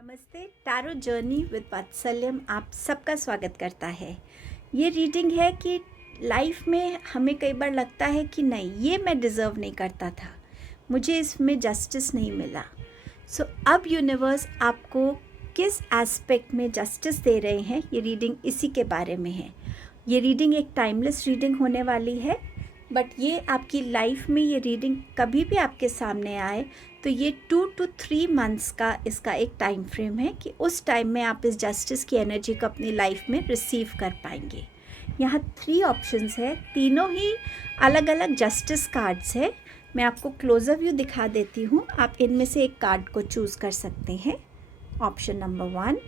नमस्ते। Tarot journey with वात्सल्यम आप सबका स्वागत करता है। ये रीडिंग है कि लाइफ में हमें कई बार लगता है कि नहीं, ये मैं डिज़र्व नहीं करता था, मुझे इसमें जस्टिस नहीं मिला। सो अब यूनिवर्स आपको किस एस्पेक्ट में जस्टिस दे रहे हैं, ये रीडिंग इसी के बारे में है। ये रीडिंग एक टाइमलेस रीडिंग होने वाली है, बट ये आपकी लाइफ में ये रीडिंग कभी भी आपके सामने आए तो ये 2 to 3 मंथ्स का इसका एक टाइम फ्रेम है कि उस टाइम में आप इस जस्टिस की एनर्जी को अपनी लाइफ में रिसीव कर पाएंगे। यहाँ 3 ऑप्शंस है, तीनों ही अलग अलग जस्टिस कार्ड्स है। मैं आपको क्लोजर व्यू दिखा देती हूँ, आप इनमें से एक कार्ड को चूज़ कर सकते हैं। ऑप्शन नंबर 1,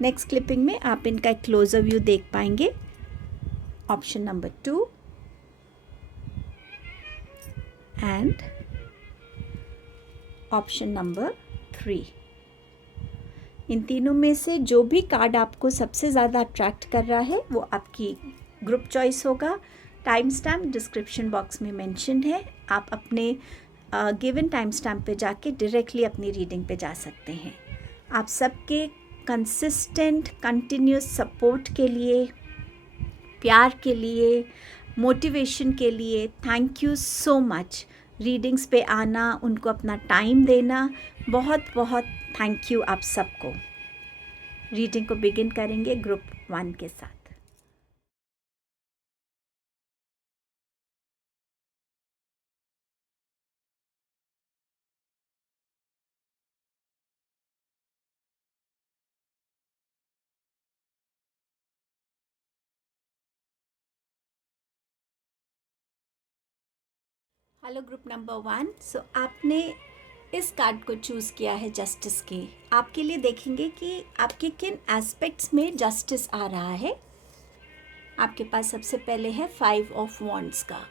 नेक्स्ट क्लिपिंग में आप इनका एक क्लोजर व्यू देख पाएंगे। Option number 2 and option number 3। इन तीनों में से जो भी कार्ड आपको सबसे ज़्यादा अट्रैक्ट कर रहा है वो आपकी ग्रुप चॉइस होगा। टाइम स्टैम्प डिस्क्रिप्शन बॉक्स में मेंशन है, आप अपने गिवन टाइम स्टैम्प पे जाके डायरेक्टली अपनी रीडिंग पे जा सकते हैं। आप सबके कंसिस्टेंट कंटिन्यूस सपोर्ट के लिए, प्यार के लिए, मोटिवेशन के लिए thank you so much. Readings पे आना, उनको अपना टाइम देना, बहुत बहुत थैंक यू आप सबको। रीडिंग को बिगिन करेंगे ग्रुप 1 के साथ। Hello group number 1। सो आपने इस कार्ड को चूज़ किया है जस्टिस के। आपके लिए देखेंगे कि आपके किन एस्पेक्ट्स में जस्टिस आ रहा है। आपके पास सबसे पहले है 5 ऑफ वॉन्ड्स का।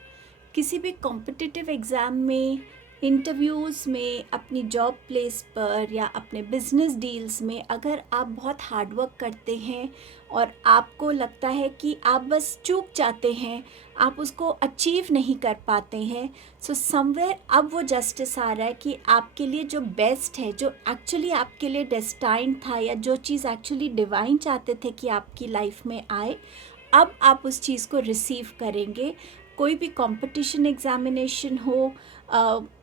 किसी भी कॉम्पिटिटिव एग्ज़ाम में, इंटरव्यूज़ में, अपनी जॉब प्लेस पर या अपने बिजनेस डील्स में अगर आप बहुत हार्ड वर्क करते हैं और आपको लगता है कि आप बस चूक जाते हैं, आप उसको अचीव नहीं कर पाते हैं, सो समवेयर अब वो जस्टिस आ रहा है कि आपके लिए जो बेस्ट है, जो एक्चुअली आपके लिए डेस्टाइंड था या जो चीज़ एक्चुअली डिवाइन चाहते थे कि आपकी लाइफ में आए, अब आप उस चीज़ को रिसीव करेंगे। कोई भी कंपटीशन एग्जामिनेशन हो,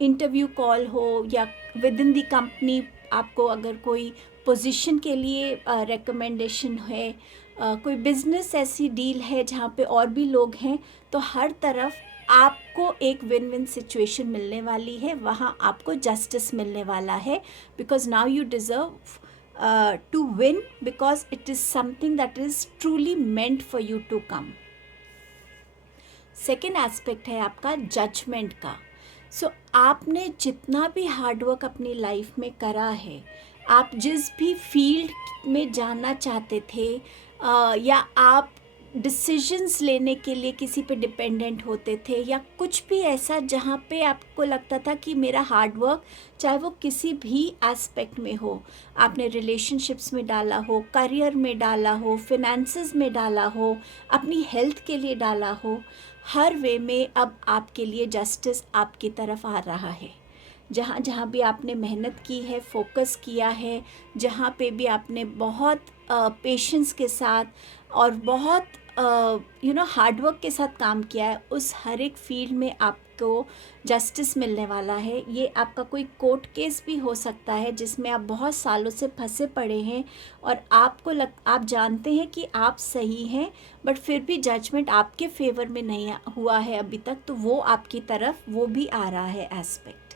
इंटरव्यू कॉल हो या विद इन दी कंपनी आपको अगर कोई पोजीशन के लिए रिकमेंडेशन है, कोई बिजनेस ऐसी डील है जहाँ पे और भी लोग हैं, तो हर तरफ आपको एक विन विन सिचुएशन मिलने वाली है, वहाँ आपको जस्टिस मिलने वाला है। Because now you deserve to win because it is something that is truly meant for you to come. Second aspect है आपका जजमेंट का। सो आपने जितना भी हार्डवर्क अपनी लाइफ में करा है, आप जिस भी फील्ड में जाना चाहते थे या आप डिसीजंस लेने के लिए किसी पे डिपेंडेंट होते थे या कुछ भी ऐसा जहाँ पे आपको लगता था कि मेरा हार्डवर्क, चाहे वो किसी भी एस्पेक्ट में हो, आपने रिलेशनशिप्स में डाला हो, करियर में डाला हो, फिनेंसेस में डाला हो, अपनी हेल्थ के लिए डाला हो, हर वे में अब आपके लिए जस्टिस आपकी तरफ आ रहा है। जहाँ जहाँ भी आपने मेहनत की है, फोकस किया है, जहाँ पे भी आपने बहुत पेशेंस के साथ और बहुत हार्डवर्क के साथ काम किया है, उस हर एक फील्ड में आपको जस्टिस मिलने वाला है। ये आपका कोई कोर्ट केस भी हो सकता है जिसमें आप बहुत सालों से फंसे पड़े हैं और आप जानते हैं कि आप सही हैं, बट फिर भी जजमेंट आपके फेवर में नहीं हुआ है अभी तक, तो वो आपकी तरफ वो भी आ रहा है एस्पेक्ट।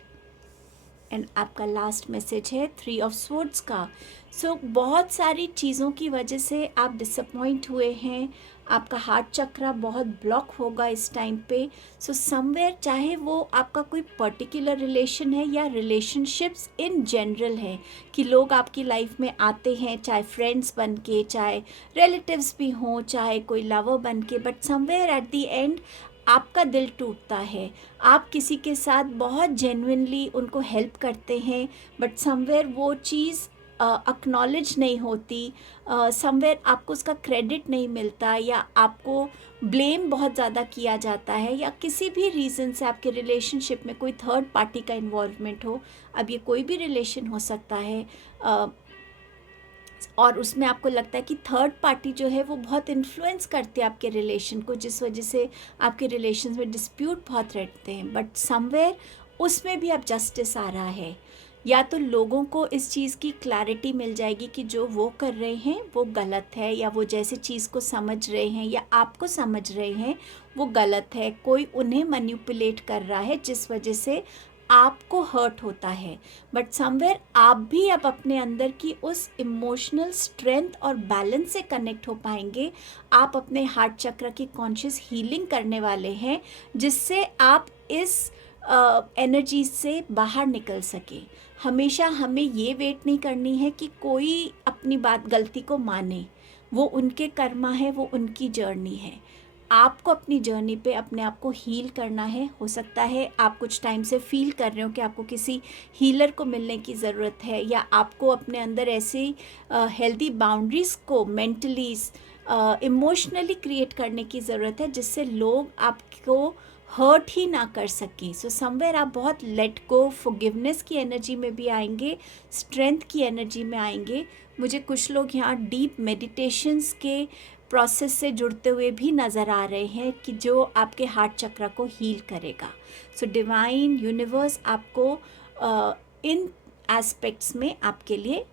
एंड आपका लास्ट मैसेज है 3 ऑफ स्वॉर्ड्स का। सो बहुत सारी चीज़ों की वजह से आप डिसअपॉइंट हुए हैं, आपका हार्ट चक्रा बहुत ब्लॉक होगा इस टाइम पे। सो समवेयर, चाहे वो आपका कोई पर्टिकुलर रिलेशन है या रिलेशनशिप्स इन जनरल है, कि लोग आपकी लाइफ में आते हैं, चाहे फ्रेंड्स बन के, चाहे रिलेटिव्स भी हों, चाहे कोई लवर बन के, but somewhere at the end आपका दिल टूटता है। आप किसी के साथ बहुत जेन्युइनली उनको हेल्प करते हैं, बट समवेयर वो चीज़ एक्नॉलेज नहीं होती, समवेयर आपको उसका क्रेडिट नहीं मिलता, या आपको ब्लेम बहुत ज़्यादा किया जाता है, या किसी भी रीज़न से आपके रिलेशनशिप में कोई थर्ड पार्टी का इन्वॉल्वमेंट हो। अब ये कोई भी रिलेशन हो सकता है, और उसमें आपको लगता है कि थर्ड पार्टी जो है वो बहुत इन्फ्लुएंस करती है आपके रिलेशन को, जिस वजह से आपके रिलेशन में डिस्प्यूट बहुत रहते हैं। बट समवेयर उसमें भी अब जस्टिस आ रहा है, या तो लोगों को इस चीज़ की क्लैरिटी मिल जाएगी कि जो वो कर रहे हैं वो गलत है, या वो जैसे चीज़ को समझ रहे हैं या आपको समझ रहे हैं वो गलत है, कोई उन्हें मैनिपुलेट कर रहा है जिस वजह से आपको हर्ट होता है। बट समवेयर आप भी अब अपने अंदर की उस इमोशनल स्ट्रेंथ और बैलेंस से कनेक्ट हो पाएंगे। आप अपने हार्ट चक्र की कॉन्शियस हीलिंग करने वाले हैं, जिससे आप इस एनर्जी से बाहर निकल सके। हमेशा हमें ये वेट नहीं करनी है कि कोई अपनी बात गलती को माने, वो उनके कर्मा है, वो उनकी जर्नी है। आपको अपनी जर्नी पे अपने आप को हील करना है। हो सकता है आप कुछ टाइम से फील कर रहे हो कि आपको किसी हीलर को मिलने की ज़रूरत है, या आपको अपने अंदर ऐसे हेल्दी बाउंड्रीज़ को मेंटली इमोशनली क्रिएट करने की ज़रूरत है, जिससे लोग आपको हर्ट ही ना कर सकें। सो समवेयर आप बहुत लेट गो, फॉरगिवनेस की एनर्जी में भी आएंगे, स्ट्रेंथ की एनर्जी में आएंगे। मुझे कुछ लोग यहाँ डीप मेडिटेशंस के प्रोसेस से जुड़ते हुए भी नज़र आ रहे हैं कि जो आपके हार्ट चक्र को हील करेगा। सो डिवाइन यूनिवर्स आपको इन एस्पेक्ट्स में आपके लिए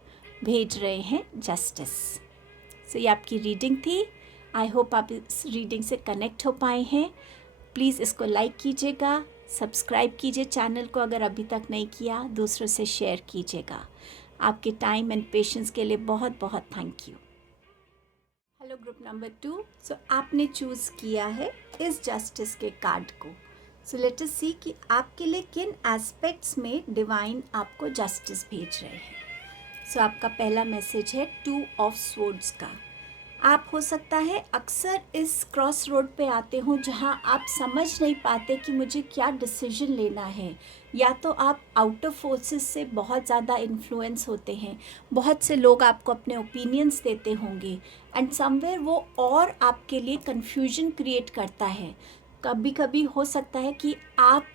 भेज रहे हैं जस्टिस। सो ये आपकी रीडिंग थी। आई होप आप इस रीडिंग से कनेक्ट हो पाए हैं। प्लीज़ इसको लाइक कीजिएगा, सब्सक्राइब कीजिए चैनल को अगर अभी तक नहीं किया, दूसरों से शेयर कीजिएगा। आपके टाइम एंड पेशेंस के लिए बहुत बहुत thank you. Hello group number 2। सो आपने चूज़ किया है इस जस्टिस के कार्ड को। सो लेट अस सी कि आपके लिए किन एस्पेक्ट्स में डिवाइन आपको जस्टिस भेज रहे हैं। सो आपका पहला मैसेज है 2 ऑफ स्वॉर्ड्स का। आप हो सकता है अक्सर इस क्रॉस रोड पे आते हो जहां आप समझ नहीं पाते कि मुझे क्या डिसीजन लेना है, या तो आप आउटर फोर्सेस से बहुत ज़्यादा इन्फ्लुएंस होते हैं, बहुत से लोग आपको अपने ओपिनियंस देते होंगे, एंड समवेयर वो और आपके लिए कन्फ्यूजन क्रिएट करता है। कभी कभी हो सकता है कि आप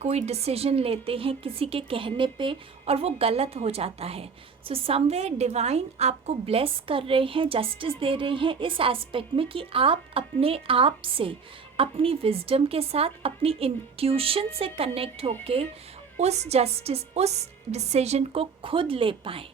कोई डिसीजन लेते हैं किसी के कहने पे और वो गलत हो जाता है। सो समवेयर डिवाइन आपको ब्लेस कर रहे हैं, जस्टिस दे रहे हैं इस एस्पेक्ट में कि आप अपने आप से, अपनी विजडम के साथ, अपनी इंट्यूशन से कनेक्ट होके उस जस्टिस, उस डिसीजन को खुद ले पाएँ।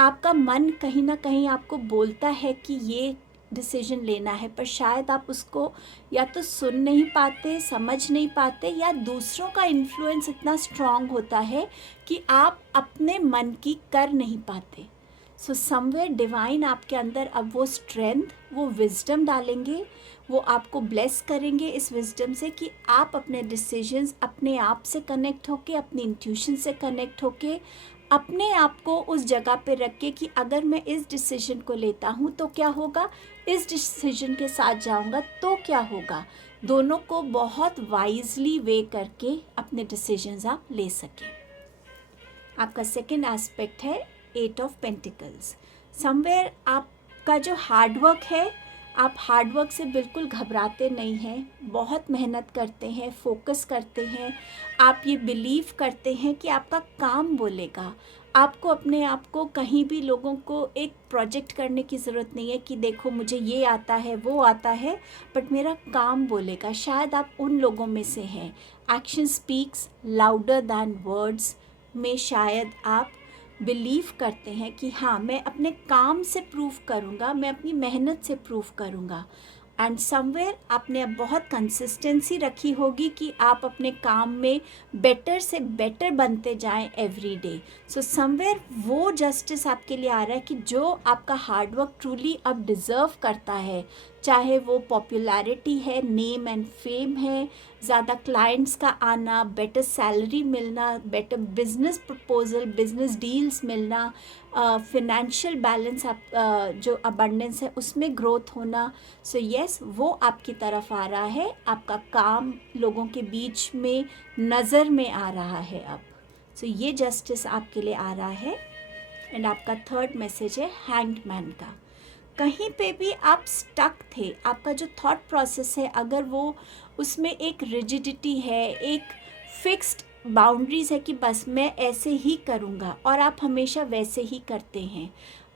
आपका मन कहीं ना कहीं आपको बोलता है कि ये डिसीजन लेना है, पर शायद आप उसको या तो सुन नहीं पाते, समझ नहीं पाते, या दूसरों का इन्फ्लुएंस इतना स्ट्रांग होता है कि आप अपने मन की कर नहीं पाते। सो समवेयर डिवाइन आपके अंदर अब वो स्ट्रेंथ, वो विजडम डालेंगे, वो आपको ब्लेस करेंगे इस विजडम से कि आप अपने डिसीजंस अपने आप से कनेक्ट होके, अपनी इंट्यूशन से कनेक्ट होके, अपने आप को उस जगह पे रख के कि अगर मैं इस डिसीजन को लेता हूँ तो क्या होगा, इस डिसीजन के साथ जाऊँगा तो क्या होगा, दोनों को बहुत वाइजली वे करके अपने डिसीजंस आप ले सकें। आपका सेकेंड एस्पेक्ट है 8 ऑफ पेंटिकल्स। समवेयर आपका जो हार्डवर्क है, आप हार्डवर्क से बिल्कुल घबराते नहीं हैं, बहुत मेहनत करते हैं, फोकस करते हैं, आप ये बिलीव करते हैं कि आपका काम बोलेगा। आपको अपने आप को कहीं भी लोगों को एक प्रोजेक्ट करने की ज़रूरत नहीं है कि देखो मुझे ये आता है, वो आता है, बट मेरा काम बोलेगा। शायद आप उन लोगों में से हैं। Action speaks louder than words में शायद आप बिलीव करते हैं कि हाँ, मैं अपने काम से प्रूव करूँगा, मैं अपनी मेहनत से प्रूव करूँगा। एंड समवेयर आपने अब बहुत कंसिस्टेंसी रखी होगी कि आप अपने काम में बेटर से बेटर बनते जाएं एवरी डे। सो समवेयर वो जस्टिस आपके लिए आ रहा है कि जो आपका हार्डवर्क ट्रूली अब डिज़र्व करता है, चाहे वो पॉपुलैरिटी है, नेम एंड फेम है, ज़्यादा क्लाइंट्स का आना, बेटर सैलरी मिलना, better business proposal, business deals मिलना, फिनेंशियल बैलेंस, आप जो अबंडेंस है उसमें ग्रोथ होना। सो यस, वो आपकी तरफ आ रहा है। आपका काम लोगों के बीच में नज़र में आ रहा है अब। सो ये जस्टिस आपके लिए आ रहा है एंड आपका थर्ड मैसेज है हैंग्ड मैन का। कहीं पे भी आप स्टक थे, आपका जो थॉट प्रोसेस है अगर वो उसमें एक रिजिडिटी है, एक फिक्स्ड बाउंड्रीज है कि बस मैं ऐसे ही करूँगा और आप हमेशा वैसे ही करते हैं,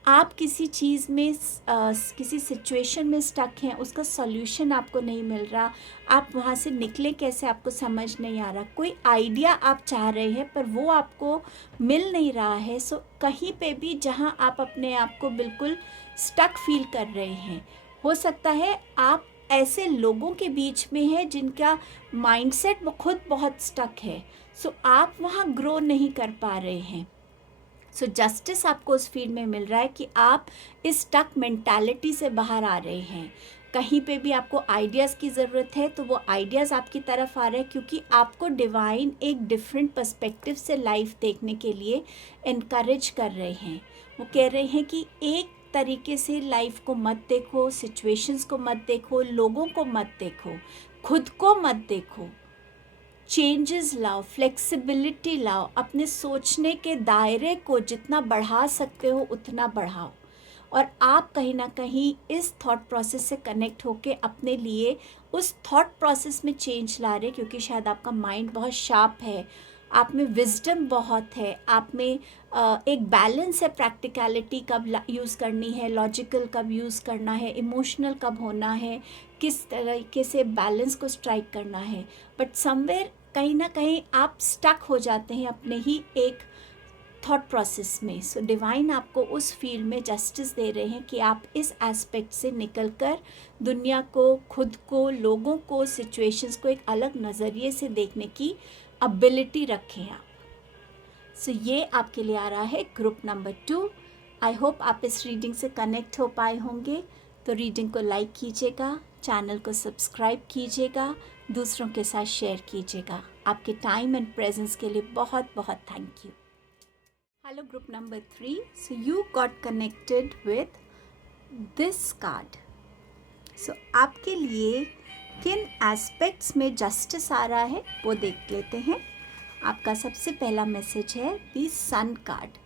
आप किसी चीज़ में किसी सिचुएशन में स्टक हैं, उसका सॉल्यूशन आपको नहीं मिल रहा, आप वहाँ से निकले कैसे आपको समझ नहीं आ रहा, कोई आइडिया आप चाह रहे हैं पर वो आपको मिल नहीं रहा है। सो कहीं पे भी जहाँ आप अपने आप को बिल्कुल स्टक फील कर रहे हैं, हो सकता है आप ऐसे लोगों के बीच में हैं जिनका माइंडसेट खुद बहुत स्टक है, सो आप वहाँ ग्रो नहीं कर पा रहे हैं। सो जस्टिस आपको उस फील्ड में मिल रहा है कि आप इस स्टक मेंटालिटी से बाहर आ रहे हैं। कहीं पे भी आपको आइडियाज़ की ज़रूरत है तो वो आइडियाज़ आपकी तरफ आ रहे हैं, क्योंकि आपको डिवाइन एक डिफरेंट पर्सपेक्टिव से लाइफ देखने के लिए इनकरेज कर रहे हैं। वो कह रहे हैं कि एक तरीके से लाइफ को मत देखो, सिचुएशंस को मत देखो, लोगों को मत देखो, खुद को मत देखो, चेंजेस लाओ, फ्लेक्सिबिलिटी लाओ, अपने सोचने के दायरे को जितना बढ़ा सकते हो उतना बढ़ाओ। और आप कहीं ना कहीं इस थॉट प्रोसेस से कनेक्ट होके अपने लिए उस थॉट प्रोसेस में चेंज ला रहे, क्योंकि शायद आपका माइंड बहुत शार्प है, आप में विजडम बहुत है, आप में एक बैलेंस है, प्रैक्टिकलिटी कब यूज़ करनी है, लॉजिकल कब यूज़ करना है, इमोशनल कब होना है, किस तरीके से बैलेंस को स्ट्राइक करना है। बट समवेयर कहीं ना कहीं आप स्टक हो जाते हैं अपने ही एक थॉट प्रोसेस में। सो डिवाइन आपको उस फील्ड में जस्टिस दे रहे हैं कि आप इस एस्पेक्ट से निकलकर दुनिया को, खुद को, लोगों को, सिचुएशंस को एक अलग नज़रिए से देखने की एबिलिटी रखें आप। सो ये आपके लिए आ रहा है ग्रुप नंबर 2। आई होप आप इस रीडिंग से कनेक्ट हो पाए होंगे। तो रीडिंग को लाइक कीजिएगा, चैनल को सब्सक्राइब कीजिएगा, दूसरों के साथ शेयर कीजिएगा। आपके टाइम एंड प्रेजेंस के लिए बहुत बहुत thank you. Hello group number 3। So you got connected with this card. सो आपके लिए किन एस्पेक्ट्स में जस्टिस आ रहा है वो देख लेते हैं। आपका सबसे पहला मैसेज है the sun card.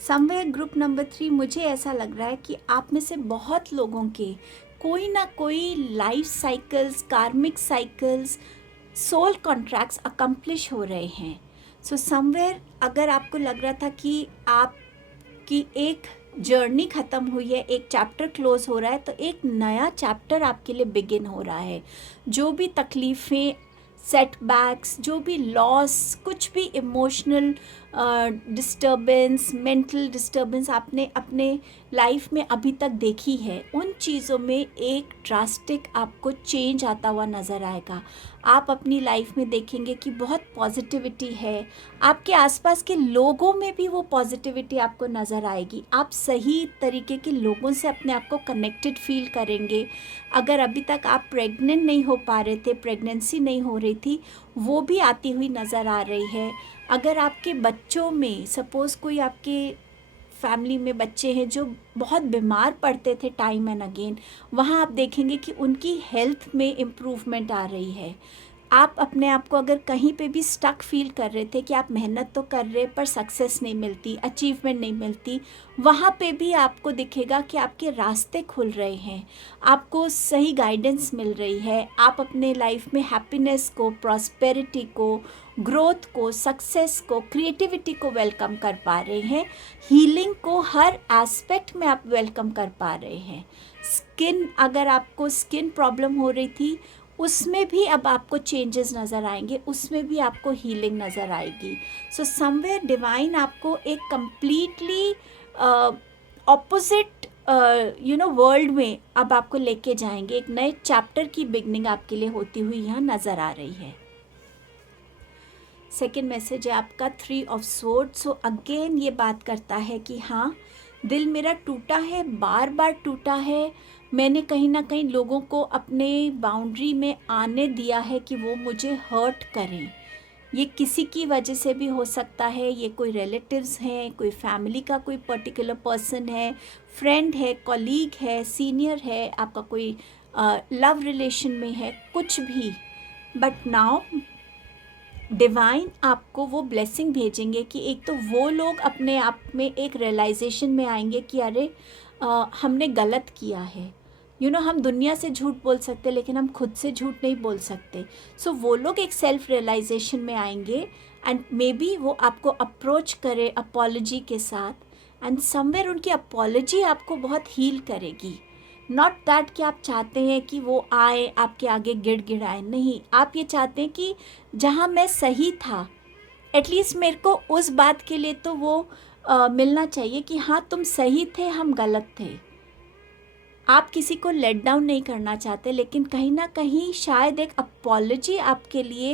Somewhere group number 3, मुझे ऐसा लग रहा है कि आप में से बहुत लोगों के कोई ना कोई लाइफ साइकिल्स, कार्मिक साइकिल्स, सोल कॉन्ट्रैक्ट्स अकम्प्लिश हो रहे हैं। सो समवेयर अगर आपको लग रहा था कि आपकी एक जर्नी ख़त्म हुई है, एक चैप्टर क्लोज हो रहा है, तो एक नया चैप्टर आपके लिए बिगिन हो रहा है। जो भी तकलीफ़ें, सेटबैक्स, जो भी लॉस, कुछ भी इमोशनल डिस्टर्बेंस, मेंटल डिस्टर्बेंस आपने अपने लाइफ में अभी तक देखी है, उन चीज़ों में एक ड्रास्टिक आपको चेंज आता हुआ नज़र आएगा। आप अपनी लाइफ में देखेंगे कि बहुत पॉजिटिविटी है, आपके आसपास के लोगों में भी वो पॉजिटिविटी आपको नज़र आएगी। आप सही तरीके के लोगों से अपने आप को कनेक्टेड फील करेंगे। अगर अभी तक आप प्रेग्नेंट नहीं हो पा रहे थे, प्रेगनेंसी नहीं हो रही थी, वो भी आती हुई नज़र आ रही है। अगर आपके बच्चों में, सपोज़ कोई आपके फैमिली में बच्चे हैं जो बहुत बीमार पड़ते थे टाइम एंड अगेन, वहाँ आप देखेंगे कि उनकी हेल्थ में इम्प्रूवमेंट आ रही है। आप अपने आप को अगर कहीं पे भी स्टक फील कर रहे थे कि आप मेहनत तो कर रहे पर सक्सेस नहीं मिलती, अचीवमेंट नहीं मिलती, वहाँ पे भी आपको दिखेगा कि आपके रास्ते खुल रहे हैं, आपको सही गाइडेंस मिल रही है। आप अपने लाइफ में हैप्पीनेस को, प्रॉस्पेरिटी को, ग्रोथ को, सक्सेस को, क्रिएटिविटी को वेलकम कर पा रहे हैं। हीलिंग को हर एस्पेक्ट में आप वेलकम कर पा रहे हैं। स्किन, अगर आपको स्किन प्रॉब्लम हो रही थी, उसमें भी अब आपको चेंजेस नज़र आएंगे, उसमें भी आपको हीलिंग नज़र आएगी। सो समवेयर डिवाइन आपको एक कम्प्लीटली ऑपोजिट वर्ल्ड में अब आपको लेके जाएंगे। एक नए चैप्टर की बिगनिंग आपके लिए होती हुई यहाँ नज़र आ रही है। सेकेंड मैसेज है आपका 3 ऑफ स्वॉर्ड। सो अगेन ये बात करता है कि हाँ, दिल मेरा टूटा है, बार बार टूटा है, मैंने कहीं ना कहीं लोगों को अपने बाउंड्री में आने दिया है कि वो मुझे हर्ट करें। ये किसी की वजह से भी हो सकता है, ये कोई रिलेटिव्स हैं, कोई फैमिली का कोई पर्टिकुलर पर्सन है, फ्रेंड है, कॉलीग है, सीनियर है, आपका कोई लव रिलेशन में है, कुछ भी। बट नाउ डिवाइन आपको वो ब्लेसिंग भेजेंगे कि एक तो वो लोग अपने आप में एक रियलाइजेशन में आएंगे कि अरे हमने गलत किया है। हम दुनिया से झूठ बोल सकते लेकिन हम खुद से झूठ नहीं बोल सकते। सो वो लोग एक सेल्फ रियलाइजेशन में आएंगे एंड मे बी वो आपको अप्रोच करे अपॉलजी के साथ एंड समवेयर उनकी अपॉलजी आपको बहुत हील करेगी। नॉट दैट कि आप चाहते हैं कि वो आए आपके आगे गिड़गिड़ाए, नहीं, आप ये चाहते हैं कि जहाँ मैं सही था एटलीस्ट मेरे को उस बात के लिए तो वो मिलना चाहिए कि हाँ तुम सही थे, हम गलत थे। आप किसी को लेट डाउन नहीं करना चाहते, लेकिन कहीं ना कहीं शायद एक अपॉलजी आपके लिए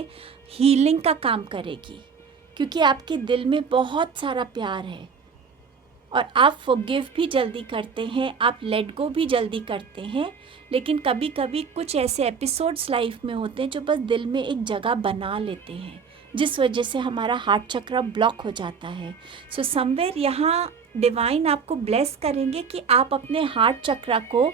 हीलिंग का काम करेगी, क्योंकि आपके दिल में बहुत सारा प्यार है और आप फॉरगिव भी जल्दी करते हैं, आप लेट गो भी जल्दी करते हैं। लेकिन कभी कभी कुछ ऐसे एपिसोड्स लाइफ में होते हैं जो बस दिल में एक जगह बना लेते हैं, जिस वजह से हमारा हार्ट चक्र ब्लॉक हो जाता है। सो समवेयर यहाँ डिवाइन आपको ब्लेस करेंगे कि आप अपने हार्ट चक्र को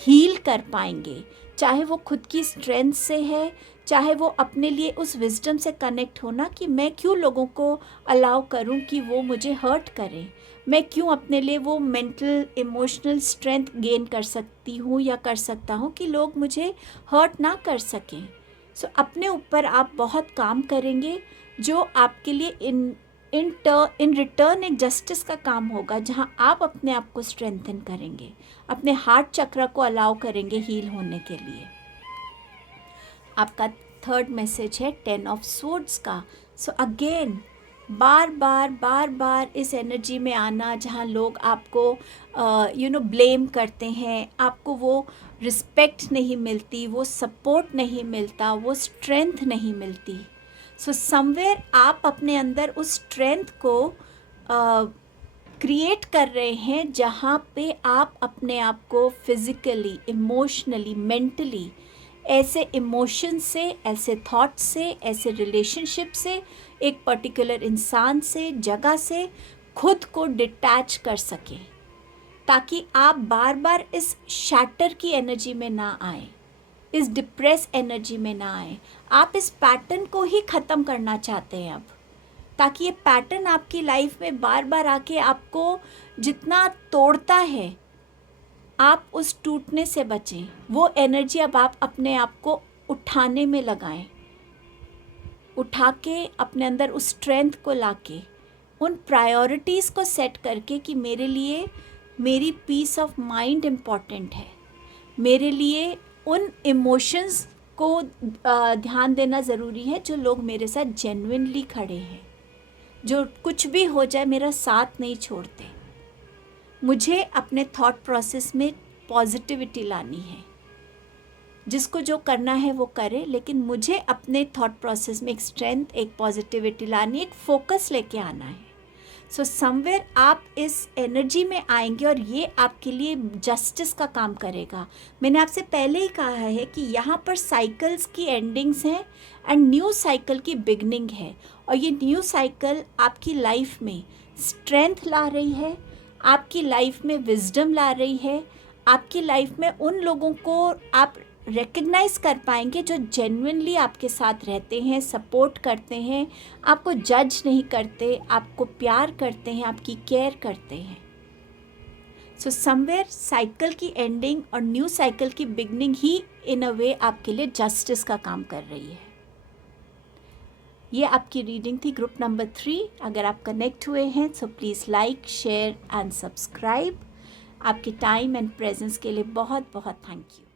हील कर पाएंगे, चाहे वो खुद की स्ट्रेंथ से है, चाहे वो अपने लिए उस विजडम से कनेक्ट होना कि मैं क्यों लोगों को अलाउ करूं कि वो मुझे हर्ट करें, मैं क्यों अपने लिए वो मेंटल इमोशनल स्ट्रेंथ गेन कर सकती हूँ या कर सकता हूँ कि लोग मुझे हर्ट ना कर सकें। सो अपने ऊपर आप बहुत काम करेंगे जो आपके लिए इन रिटर्न एक जस्टिस का काम होगा, जहाँ आप अपने आप को स्ट्रेंथन करेंगे, अपने हार्ट चक्र को अलाउ करेंगे हील होने के लिए। आपका थर्ड मैसेज है 10 ऑफ स्वॉर्ड्स का। सो अगेन बार बार इस एनर्जी में आना जहाँ लोग आपको ब्लेम करते हैं, आपको वो रिस्पेक्ट नहीं मिलती, वो सपोर्ट नहीं मिलता, वो स्ट्रेंथ नहीं मिलती। सो समवेयर आप अपने अंदर उस स्ट्रेंथ को क्रिएट कर रहे हैं जहाँ पे आप अपने आप को फिज़िकली, इमोशनली, मेंटली ऐसे इमोशन से, ऐसे थॉट से, ऐसे रिलेशनशिप से, एक पर्टिकुलर इंसान से, जगह से खुद को डिटैच कर सकें, ताकि आप बार बार इस शैटर की एनर्जी में ना आए, इस डिप्रेस एनर्जी में ना आए। आप इस पैटर्न को ही ख़त्म करना चाहते हैं अब, ताकि ये पैटर्न आपकी लाइफ में बार बार आके आपको जितना तोड़ता है आप उस टूटने से बचें। वो एनर्जी अब आप अपने आप को उठाने में लगाएं, उठा के अपने अंदर उस स्ट्रेंथ को लाके, उन प्रायोरिटीज़ को सेट करके कि मेरे लिए मेरी पीस ऑफ माइंड इम्पॉर्टेंट है, मेरे लिए उन इमोशंस को ध्यान देना ज़रूरी है जो लोग मेरे साथ जेन्युइनली खड़े हैं, जो कुछ भी हो जाए मेरा साथ नहीं छोड़ते। मुझे अपने थॉट प्रोसेस में पॉजिटिविटी लानी है, जिसको जो करना है वो करे, लेकिन मुझे अपने थॉट प्रोसेस में एक स्ट्रेंथ, एक पॉजिटिविटी लानी, एक फोकस लेके आना है। सो समवेयर आप इस एनर्जी में आएंगे और ये आपके लिए जस्टिस का काम करेगा। मैंने आपसे पहले ही कहा है कि यहाँ पर साइकिल्स की एंडिंग्स हैं एंड न्यू साइकिल की बिगनिंग है, और ये न्यू साइकिल आपकी लाइफ में स्ट्रेंथ ला रही है, आपकी लाइफ में विजडम ला रही है, आपकी लाइफ में उन लोगों को आप रिकग्नाइज कर पाएंगे जो जेन्युइनली आपके साथ रहते हैं, सपोर्ट करते हैं, आपको जज नहीं करते, आपको प्यार करते हैं, आपकी केयर करते हैं। सो समवेयर साइकिल की एंडिंग और न्यू साइकिल की बिगनिंग ही इन अ वे आपके लिए जस्टिस का काम कर रही है। ये आपकी रीडिंग थी ग्रुप नंबर 3। अगर आप कनेक्ट हुए हैं so please like, share and subscribe. आपके टाइम एंड प्रेजेंस के लिए बहुत बहुत थैंक यू।